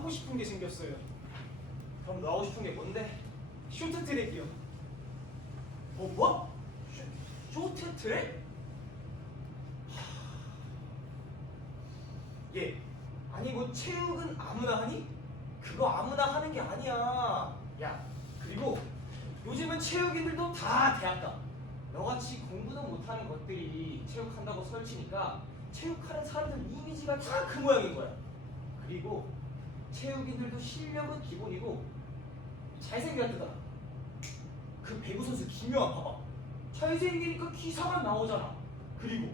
하고 싶은 게 생겼어요. 그럼 너 하고 싶은 게 뭔데? 쇼트 트랙이요. 뭐 뭐? 쇼, 쇼트 트랙? 하... 얘 아니 뭐 체육은 아무나 하니? 그거 아무나 하는 게 아니야 야 그리고 요즘은 체육인들도 다 대학 가 너같이 공부도 못하는 것들이 체육한다고 설치니까 체육하는 사람들 이미지가 다 그 모양인 거야 그리고 체육인들도 실력은 기본이고 잘생겼더라 그 배구 선수 김연아 봐봐. 잘생기니까 기사만 나오잖아. 그리고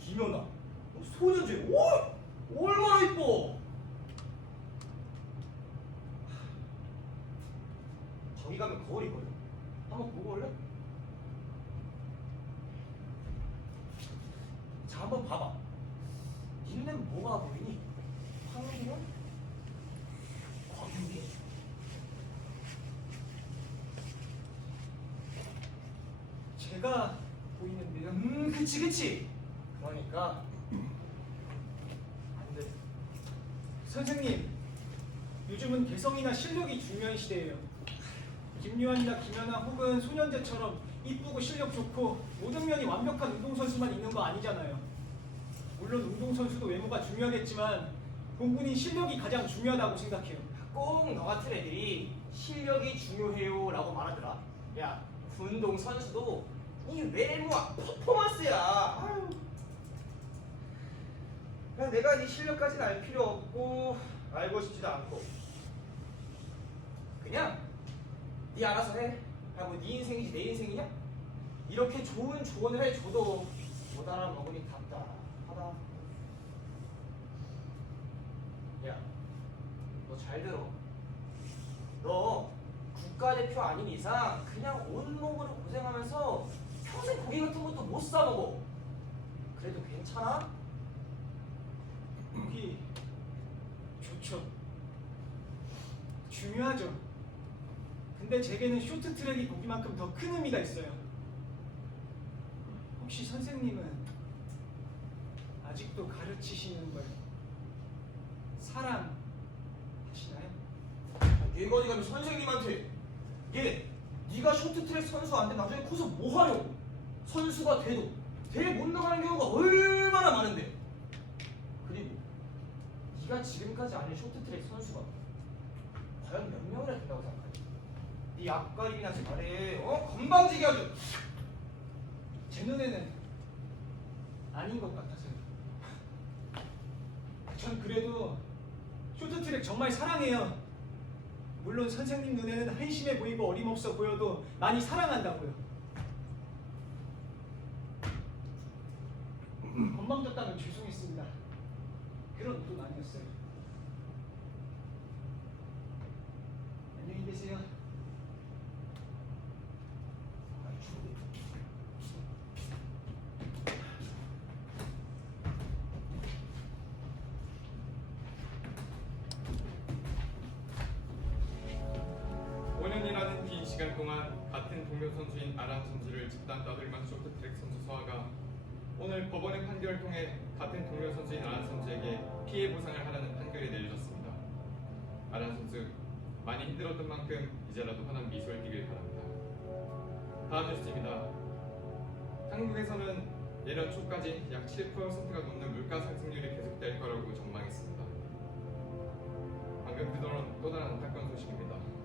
김연아 어, 소년제 오! 얼마나 이뻐! 저기 가면 거울 있거든. 한번 보고 올래? 자 한번 봐봐. 니는 뭐가 보이니? 황민호? 곽윤기? 제가 보이는데요. 음, 그치, 그치. 그러니까 안 돼. 선생님, 요즘은 개성이나 실력이 중요한 시대예요. 김유한이나 김연아 혹은 소년제처럼 이쁘고 실력 좋고 모든 면이 완벽한 운동선수만 있는 거 아니잖아요. 물론 운동선수도 외모가 중요하겠지만 공군인 실력이 가장 중요하다고 생각해요. 꼭 너 같은 애들이 실력이 중요해요 라고 말하더라. 야, 운동 선수도 이 외모와 퍼포먼스야. 아유. 그냥 내가 네 실력까지는 알 필요 없고 알고 싶지도 않고 그냥 네 알아서 해. 야, 뭐네 인생이지 내 인생이냐? 이렇게 좋은 조언을 해줘도 못 알아먹으니 답답하다. 야, 너 잘 들어. 너 국가대표 아닌 이상 그냥 온몸으로 고생하면서 평생 고기 같은 것도 못 사먹어. 그래도 괜찮아? 보기 좋죠. 중요하죠. 근데 제게는 쇼트트랙이 보기만큼 더 큰 의미가 있어요. 혹시 선생님은 아직도 가르치시는 걸 사랑 하시나요? 얘가 어디 가면 선생님한테 얘 네가 쇼트트랙 선수 안 되면 나중에 커서 뭐 하려고 선수가 돼도 대회 못 나가는 경우가 얼마나 많은데 그리고 네가 지금까지 아는 쇼트트랙 선수가 과연 몇 명이나 된다고 생각하니? 네 앞가림이나 잘해 어? 건방지게 아주 제 눈에는 아닌 것 같아서요. 전 그래도 쇼트트랙 정말 사랑해요. 물론 선생님 눈에는 한심해 보이고 어림없어 보여도 많이 사랑한다고요. 건방졌다면 죄송했습니다. 그런 의도는 아니었어요. 안녕히 계세요. 오년이라는긴 시간 동안 같은 동료 선수인 아랑 선수를 집단 따돌림한 쇼트 트랙 선수 서아가 오늘 법원의 판결을 통해 같은 동료 선수인 아란 선수에게 피해 보상을 하라는 판결이 내려졌습니다. 아란 선수 많이 힘들었던 만큼 이제라도 환한 미소를 띠길 바랍니다. 다음 뉴스입니다. 한국에서는 내년 초까지 약 7%가 넘는 물가 상승률이 계속될 거라고 전망했습니다. 방금 들어온 또 다른 안타까운 소식입니다.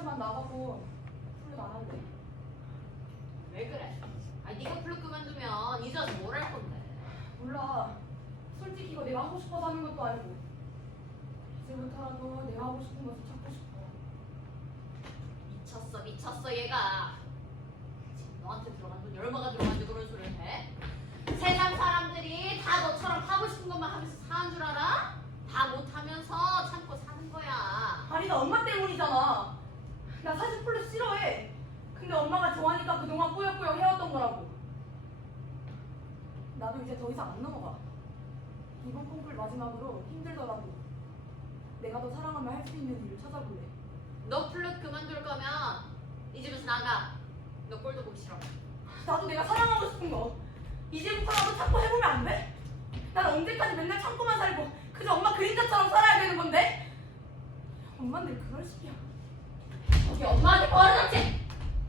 콩쿨까지만 나가고 풀로 안 할래. 왜 그래? 아 네가 플루 그만두면 이제 와서 뭘할 건데? 몰라. 솔직히 이거 내가 하고 싶어서 하는 것도 아니고. 이제부터라도 내가 하고 싶은 것을 찾고 싶어. 미쳤어 미쳤어 얘가. 지금 너한테 들어간 돈이 얼마가 들어간지 그런 소리를 해? 세상 사람들이 다 너처럼 하고 싶은 것만 하면서 사는 줄 알아? 다 못하면서 참고 사는 거야. 아니 나 엄마 때문이잖아. 나 사실 풀로 싫어해. 근데 엄마가 좋아하니까 그동안 꾸역꾸역 해왔던 거라고. 나도 이제 더 이상 안 넘어가. 이번 콩쿨 마지막으로 힘들더라도 내가 더 사랑하며 할 수 있는 일을 찾아볼래. 너 플룻 그만둘 거면 이 집에서 나가. 너 꼴도 보기 싫어. 나도 내가 사랑하고 싶은 거 이제부터라도 참고 해보면 안 돼? 난 언제까지 맨날 참고만 살고 그저 엄마 그림자처럼 살아야 되는 건데? 엄마는 늘 그런 식이야. 엄마한테 버릇없지?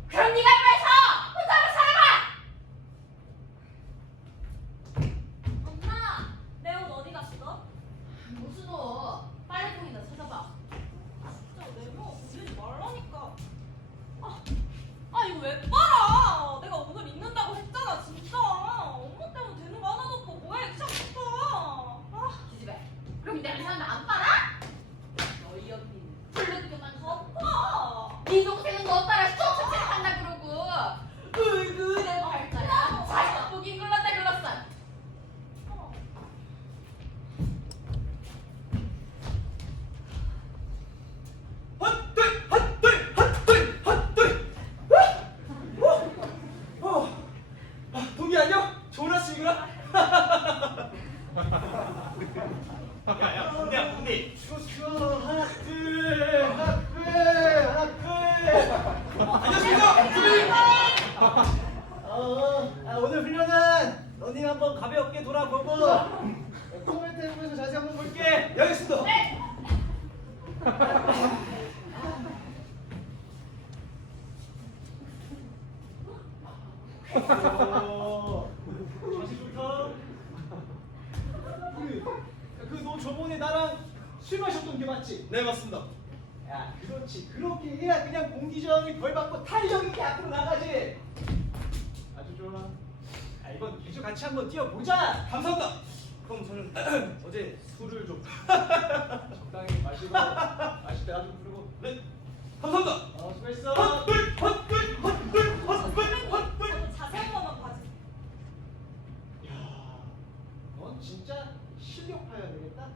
그럼 네가 이마에서 혼자 한번 살아봐! 엄마, 내 옷 어디 갔어? 무슨 옷? 빨래통이나 찾아봐. 진짜 내모 보내지 말라니까. 아, 아 이거 왜 빨아? 내가 오늘 입는다고 했잖아, 진짜. 엄마 때문에 되는 거 하나도 없고 뭐해, 귀찮겠어 아, 기집애. 그럼 내가 사람을 안 빨아? 너희 언니는 플룻 그만 둬. 아파. 네 동생은 너 따라 쇼츠를 한다 그러고 으이그 내 발자야 자식 보긴 글렀다 글렀어 헛들 헛들 헛들 헛들 어, 어, 아, 동이 안녕? 좋은 아침이구나. 야야 군대야 군대. 추추 하트 하트 하트 안녕하십니까. 어, 아, 오늘 훈련은 러닝 한번 가볍게 돌아보고 코멘트 해보면서 자세히 한번 볼게 네 알겠습니다. 어, 자세 좋다 그너 저번에 나랑 술 마셨던 게 맞지? 네 맞습니다. 야 그렇지 그렇게 해야 그냥 공기 저항이 덜 있게 앞으로 나가지 아주 좋아 아 이번 기주 같이 한번 뛰어보자 감사합니다. 그럼 저는 어제 술을 좀. 적당히 마시고 마실 때 아주 부르고 네 감사합니다. 어 수고했어 헛들 헛들 헛들 헛들 헛들. 저도 자세한 것만 봐주세요. 야넌 진짜 실력 파야 되겠다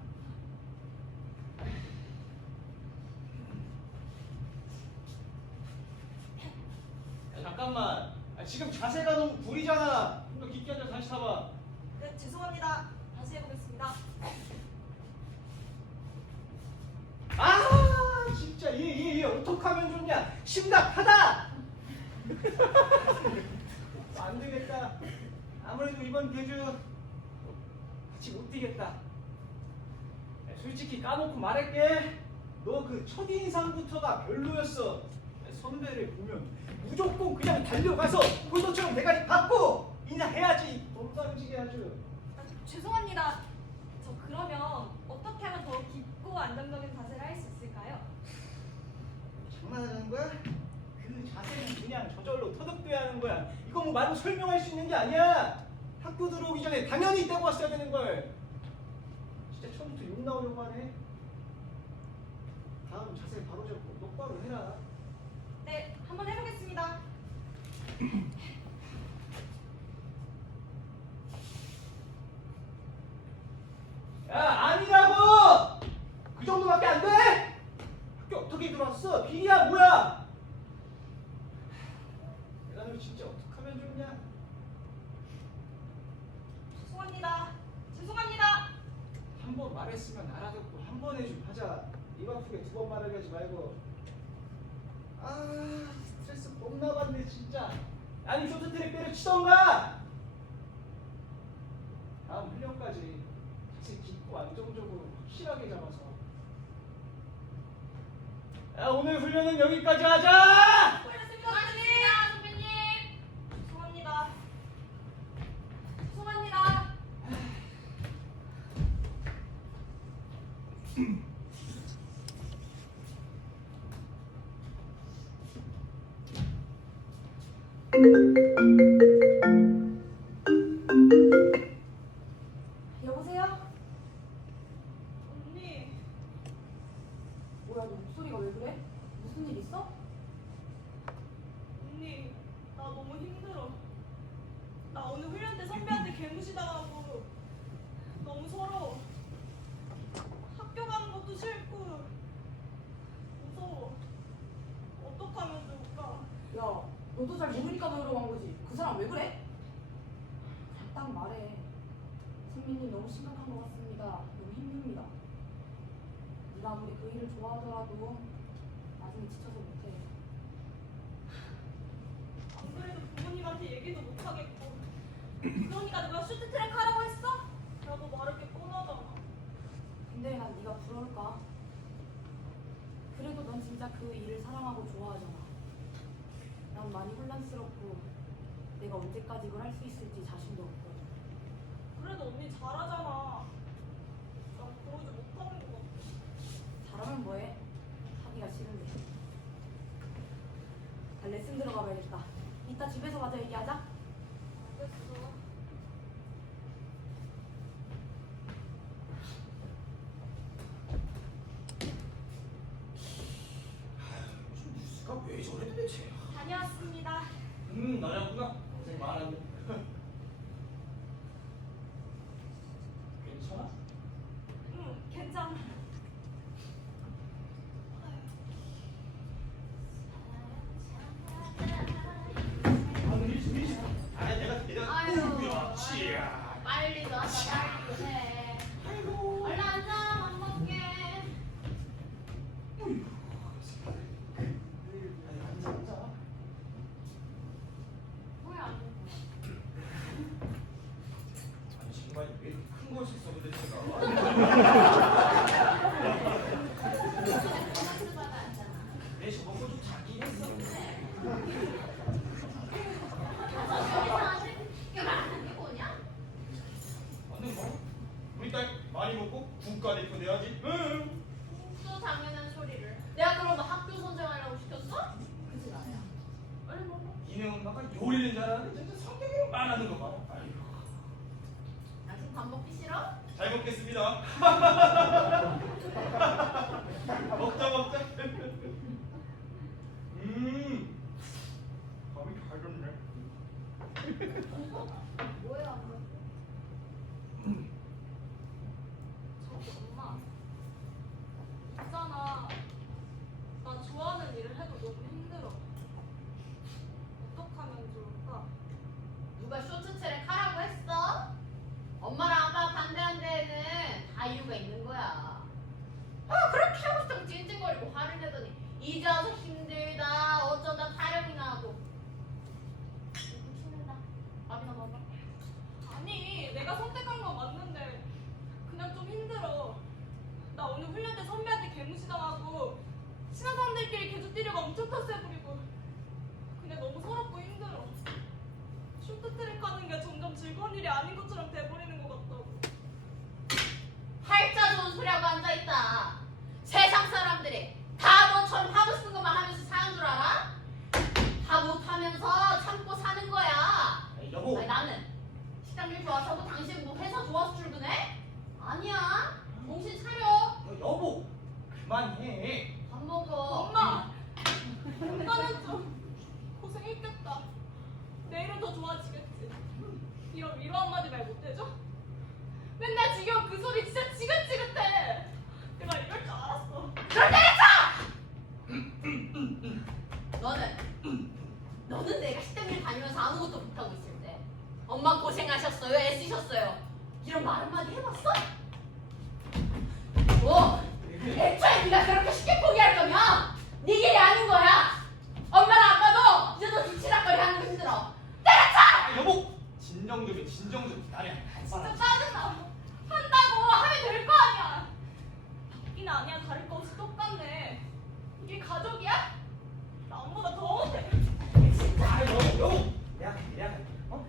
야, 잠깐만 아, 지금 자세가 너무 구리잖아 좀 더 깊게 앉아서 다시 타봐 네, 죄송합니다. 다시 해보겠습니다. 아 진짜 얘 얘 얘 어떡하면 좋냐 심각하다 안 되겠다 아무래도 개주 같이 못 뛰겠다 야, 솔직히 까놓고 말할게 너 그 첫인상부터가 별로였어 야, 선배를 보면 무조건 그냥 달려가서 폴더처럼 대가리 받고 이나 해야지 덤방지게 아주 아, 죄송합니다. 저 그러면 어떻게 하면 더 깊고 안정적인 자세를 할 수 있을까요? 장난하자는 거야? 그 자세는 그냥 저절로 터득돼야 하는 거야. 이거 뭐 말로 설명할 수 있는 게 아니야. 학교 들어오기 전에 당연히 떼고 왔어야 되는 걸. 진짜 처음부터 욕 나오려고 하네. 다음 자세 바로 잡고 똑바로 해라. 네, 한번 해보겠습니다. 야 아니라고! 그 정도밖에 안 돼? 학교 어떻게 들어왔어? 비리야 뭐야? 내가 너 진짜 어떡하면 좋냐? 죄송합니다. 죄송합니다. 한 번 말했으면 알아듣고 한 번에 좀 하자. 입 아프게 두 번 말하게 하지 말고. 아 스트레스 겁나 받네 진짜. 아니 쇼트트랙 때려치던가. 다음 훈련까지 자세 깊고 안정적으로 확실하게 잡아서. 야 오늘 훈련은 여기까지 하자. 고맙습니다 선배님. 너도 잘 모르니까 너로 한 거지. 그 사람 왜 그래? 딱 말해. 선배님 너무 심각한 것 같습니다. 너무 힘듭니다. 네가 아무리 그 일을 좋아하더라도 나중에 지쳐서 못해. 안 그래도 부모님한테 얘기도 못 하겠고. 그러니까 누가 쇼트트랙 하라고 했어? 라고 말할 게 뻔하잖아. 근데 난 네가 부러울까? 그래도 넌 진짜 그 일을 사랑하고 좋아하잖아. 난 많이 혼란스럽고 내가 언제까지 이걸 할 수 있을지 자신도 없고. 그래도 언니 잘하잖아. 난 그러지 못하는 것 같아. 잘하면 뭐해? 하기가 싫은데. 나 레슨 들어가 봐야겠다. 이따 집에서 마저 얘기하자. 알겠어. 요즘 뉴스가 왜 저래 도대체? 다녀왔습니다. 음, 나였구나. 고생 많았네. 괜찮아? 응, 괜찮아. 아, 미지, 미지. 아, 내가, 내가. 아유. 오우야, 치야. 빨리도 하자 빨리도 해 아이고. 얼른 앉아 밥 먹게 아니, 앉아, 앉아. 뭐야 안 먹고 아니, 정말 왜 이렇게 큰 걸 씻어, 근데 제가. 스트레스 받아 앉잖아 내 저번 거좀 자기 했어. 이게 말하는 게 뭐냐? 맞는 거? 우리 딸 많이 먹고 국가대표 돼야지. 응. 또 당연한 소리를 내가 그런 거 학교 선생하려고 시켰어? 그지 나야. 얼른 먹어 이네 엄마가 요리는 잘하는데 진짜 성격이 말하는 거 봐. 아이고. 당신 밥 먹기 싫어? 잘 먹겠습니다. 먹자 먹자. 음. 밥이 잘 좋네. 뭐야 안 먹고 저기 엄마. 있잖아. 나 좋아하는 일을 해도 너무 힘들어. 어떡하면 좋을까? 누가 쇼트트랙 하라고 했어? 아빠 반대한 데에는 다 이유가 있는 거야. 아 그렇게 하고 싶다고 찡찡거리고 화를 내더니 이제 와서 힘들다 어쩌다 타령이나 하고. 웃긴다. 밥이나 먹어. 아니, 내가 선택한 건 맞는데 그냥 좀 힘들어. 나 오늘 훈련 때 선배한테 개무시당하고 친한 사람들끼리 계속 뛰려고 엄청 텃세 부리고 그냥 너무 서럽고 힘들어. 쇼트트랙 하는 게 점점 즐거운 일이 아닌 것처럼 돼버리는 것 같다고. 팔자 좋은 소리하고 앉아있다. 세상 사람들이 다 너처럼 하고 싶은 것만 하면서 사는 줄 알아? 다 못하면서 참고 사는 거야. 아니, 여보. 아니, 나는 식당 일 좋아서 뭐 당신 뭐 회사 좋아서 출근해? 아니야. 정신 차려. 여, 여보. 그만해. 밥 먹어. 엄마! 엄마는 좀 고생했겠다. 내일은 더 좋아지겠지. 이런 위로 한마디 말 못해줘? 맨날 지겨운 그 소리 진짜 지긋지긋해. 내가 이럴 줄 알았어. 너는 너는 내가 식당 일 다니면서 아무것도 못하고 있을 때 엄마 고생하셨어요 애쓰셨어요 이런 말 한마디 해봤어? 뭐 애초에 네가 그렇게 쉽게 포기할 거면 네 길이 아닌 거야 엄마랑 아빠도 이제 너 뒤치락거리 하는 거 힘들어 아, 여보. 진정 좀 해, 진정 좀. 나래. 진짜 짜증나. 한다고 하면 될 거 아니야. 바뀌는 아니야 다를 거 없이 똑같네. 이게 가족이야? 나보다 더 못해. 아, 여보, 여보. 내가 갈게, 내가 갈게. 어?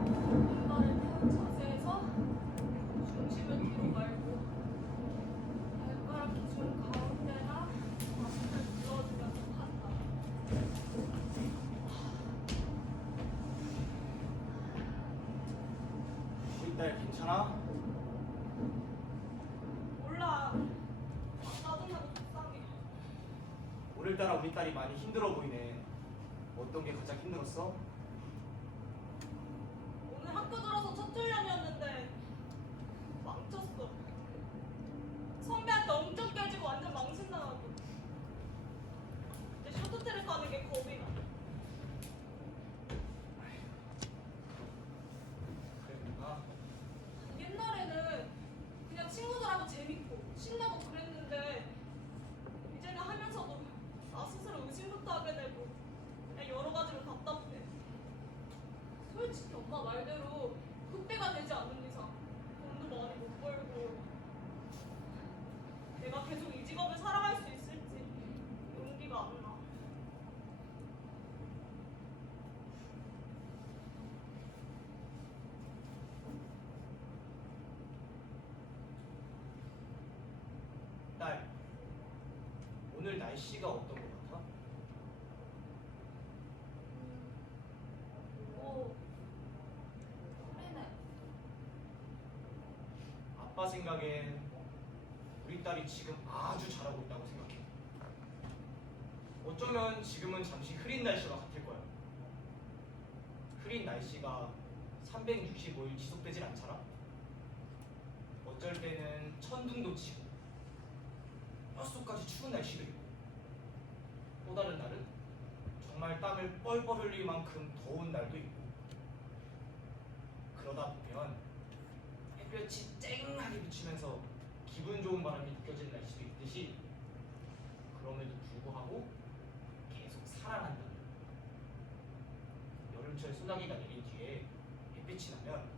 왼발을 펴은 자세에서 중심을 뒤로 말고 발가락 기준 가운데나 가슴을 눌러주면서 한다. 우리 딸 괜찮아? 몰라. 아, 짜증나고 속상해. 오늘따라 오늘따라 우리 딸이 많이 힘들어 보이네. 어떤 게 가장 힘들었어? 오늘 학교 들어서 첫 훈련이었는데 망쳤어. 선배한테 엄청 깨지고 완전 망신당하고. 이제 쇼트트랙 가는 게 겁이 나. 그랬구나. 옛날에는 그냥 친구들하고 재밌고 신나고 그랬는데 이제는 하면서도 나 스스로 의심부터 하게 되고 그냥 여러 가지로 답답해. 솔직히 엄마 말대로 흑대가 되지 않는 이상 돈도 많이 못 벌고 내가 계속 이 직업을 살아갈 수 있을지 용기가 안 나. 딸, 오늘 날씨가 어떤 것 같아? 오, 그래네. 아빠 생각엔 우리 딸이 지금 아주 잘하고 있다고 생각해. 어쩌면 지금은 잠시 흐린 날씨와 같을 거야. 흐린 날씨가 365일 지속되질 않잖아. 어쩔 때는 천둥도 치고 뼛속까지 추운 날씨도 있고 또 다른 날은 정말 땀을 뻘뻘 흘릴 만큼 더운 날도 있고 그러다 보면 햇볕이 쨍하게 비치면서 기분 좋은 바람이 느껴지는 날씨도 있듯이 그럼에도 불구하고 계속 살아난다. 여름철 소나기가 내린 뒤에 햇빛이 나면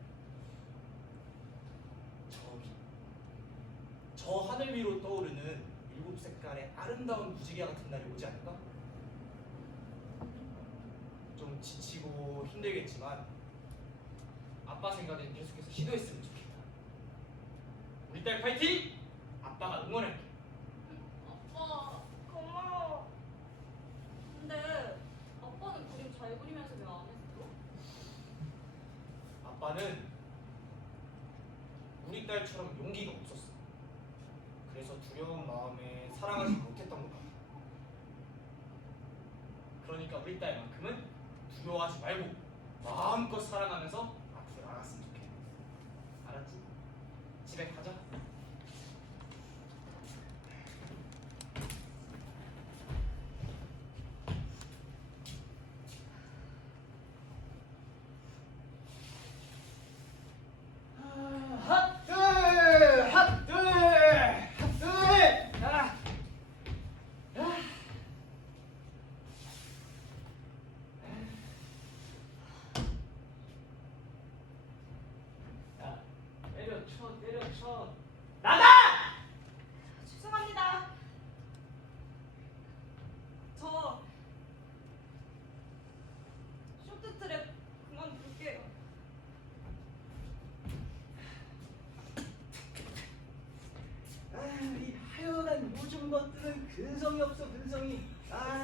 저기 저 하늘 위로 떠오르는 일곱 색깔의 아름다운 무지개 같은 날이 오지 않을까? 좀 지치고 힘들겠지만 아빠 생각엔 계속해서 시도했으면 좋겠다. 우리 딸 파이팅! 아빠가 응원할게. 아빠 고마워. 근데 아빠는 그림 잘 그리면서 왜 안 했어? 아빠는 우리 딸처럼 용기가 없었어. 그래서 두려운 마음에 사랑하지 못했던 것 같아. 그러니까 우리 딸만큼은 두려워하지 말고 마음껏 사랑하면서 앞으로 나갔으면 좋겠네. 알았지? 집에 가자. 핫, 둘, 핫, 둘, 핫, 둘. 아. 아. 야, 때려쳐, 때려쳐. 나가! 죄송합니다. 저 쇼트트랙 그만둘게요. 아, 이 하여간 요즘 것들은 근성이 없어, 근성이. 아.